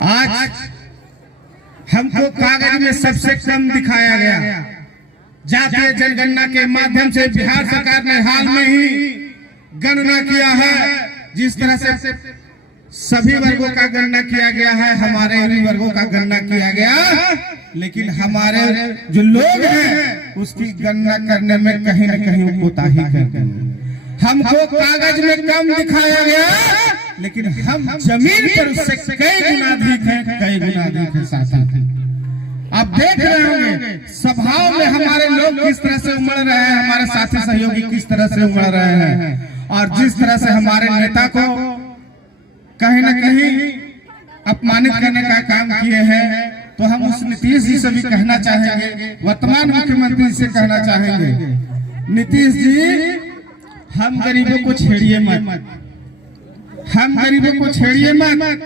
आज हमको कागज में सबसे कम दिखाया गया। जातीय जनगणना के माध्यम से बिहार सरकार ने हाल में ही गणना किया है। जिस तरह से सभी वर्गों का गणना किया गया है, हमारे भी वर्गों का गणना किया गया, लेकिन हमारे जो लोग हैं उसकी गणना करने में कहीं न कहीं कोताही करते हैं। हमको कागज में कम दिखाया गया, लेकिन हम जमीन पर उससे कई गुना अधिक हैं, कई गुना अधिक है साथी। आप देख रहे होंगे सभाओं में हमारे लोग किस तरह से उमड़ रहे हैं, हमारे साथी सहयोगी किस तरह से उमड़ रहे हैं, और जिस तरह से हमारे नेता को कहीं न कहीं अपमानित करने का काम किए हैं। तो हम उस नीतीश जी से भी कहना चाहेंगे, वर्तमान मुख्यमंत्री से कहना चाहेंगे, नीतीश जी हम गरीबों को छेड़िए मत, हम गरीबों को छेड़िए मत।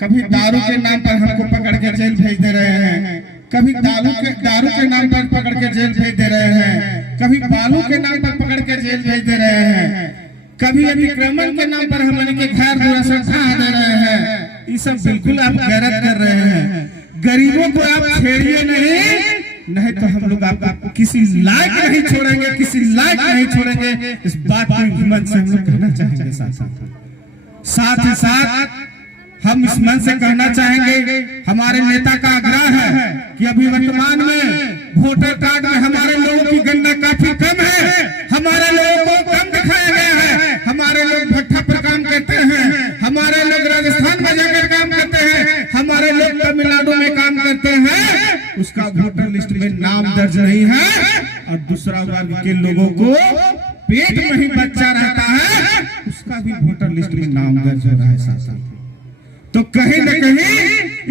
कभी दारू के नाम पर हमको पकड़ के जेल भेज दे रहे हैं, कभी दारू के नाम पर पकड़ के जेल भेज दे रहे हैं, कभी बालू के नाम पर पकड़ के जेल भेज दे रहे हैं, कभी अतिक्रमण के नाम पर हम इनके घर द्वारा से उठा दे रहे हैं। ये सब बिल्कुल आप गलत कर रहे हैं। गरीबों को आप छेड़िए नहीं तो हम लोग आपको किसी लायक नहीं छोड़ेंगे, किसी लायक नहीं छोड़ेंगे। इस बात को मन से हम लोग कहना चाहेंगे। साथ ही साथ हम इस मन से कहना चाहेंगे, हमारे नेता का आग्रह है कि अभी वर्तमान में वोटर कार्ड में हमारे लोगों की गणना काफी कम है, हमारे लोगों को कम दिखाया गया है। हमारे लोग भट्ठा पर काम करते हैं, हमारे लोग राजस्थान में जाकर काम करते हैं, हमारे लोग तमिलनाडु में काम करते हैं, उसका वोटर लिस्ट में नाम दर्ज नहीं है। और दूसरा वर्ग के लोगों को पेट में ही बच्चा रहता है, उसका भी वोटर लिस्ट में नाम दर्ज हो रहा है साथी। तो कहीं न कहीं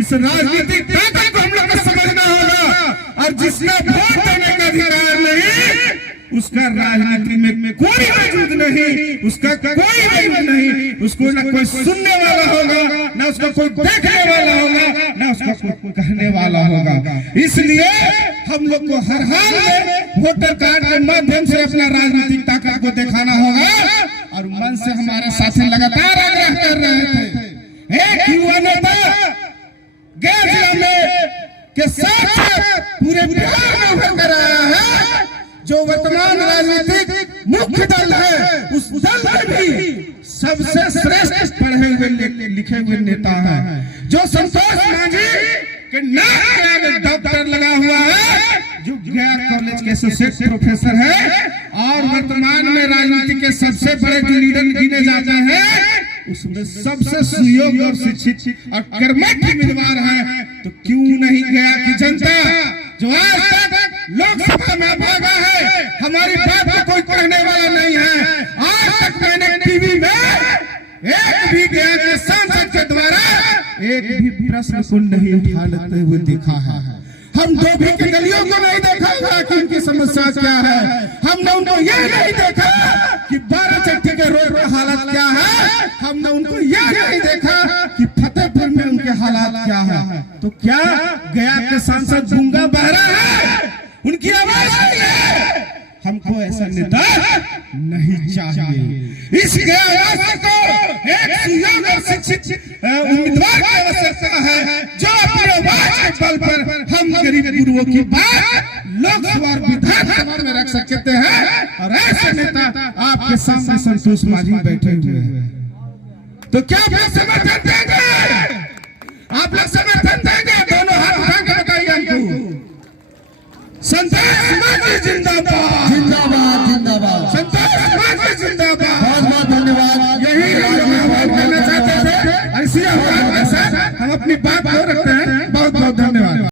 इस राजनीतिक ताकत को हम लोग को समझना होगा, और जिसने वोट देने का अधिकार नहीं उसका राजनीति में कोई वजूद नहीं, उसका कोई वजूद नहीं, उसको न कोई सुनने वाला होगा, न उसका कोई देखने वाला होगा, न उसका कोई कहने वाला होगा। इसलिए हम लोग को हर हाल में वोटर कार्ड के माध्यम से अपना राजनीतिक ताकत को दिखाना होगा। और मन से हमारे साथी लगातार आग्रह कर रहे थे, एक युवा नेता गया जिला में के साथ पूरे बिहार में उभर कर आया है, जो वर्तमान राजनीतिक मुख्य दल है, उस दल में भी सबसे श्रेष्ठ पढ़े हुए लिखे हुए नेता है, जो संतोष मांझी के नाम के आगे डॉक्टर लगा हुआ है, जो गया कॉलेज के एसोसिएट प्रोफेसर है, और वर्तमान में राजनीति के सबसे बड़े जो लीडर गिने जाते हैं उसमें सबसे सुयोग्य और शिक्षित और कर्मठ उम्मीदवार है। तो क्यों नहीं गया कि जनता जो आज तक लोकसभा में भागा है, हमारी बात को कोई कहने वाला नहीं है। आज तक मैंने टीवी में एक भी गया के सांसद के द्वारा एक भी प्रश्न को नहीं उठा लेते हुए देखा है। हम धोबी की गलियों को नहीं देखा था कि उनकी समस्या क्या है, हमने उनको यह नहीं देखा कि 12 चट्टी के रोड का हालत क्या है, हमने उनको यह नहीं देखा कि फतेहपुर में उनके हालात क्या है। तो क्या गया के सांसद गूंगा बहरा है, उनकी आवाज नहीं है? हमको ऐसा नेता नहीं चाहिए। इस गया को एक सुयोग्य और शिक्षित उम्मीदवार की आवश्यकता है, जो अपने आवाज के बल पर हम गरीब गुरुओं की बात लोकसभा और विधानसभा में रख सकते हैं। और ऐसे नेता आपके सामने संतोष मांझी बैठे हुए हैं। तो क्या आप लोग समर्थन देंगे? आप लोग समर्थन देंगे? दोनों हाथ उठा के बताइए हमको। संतोष मांझी जिंदाबाद, जिंदाबाद, जिंदाबाद। संतोष मांझी जिंदाबाद। बहुत बहुत धन्यवाद। यही कहना चाहते थे। ऐसी आवाज के साथ हम अपनी बात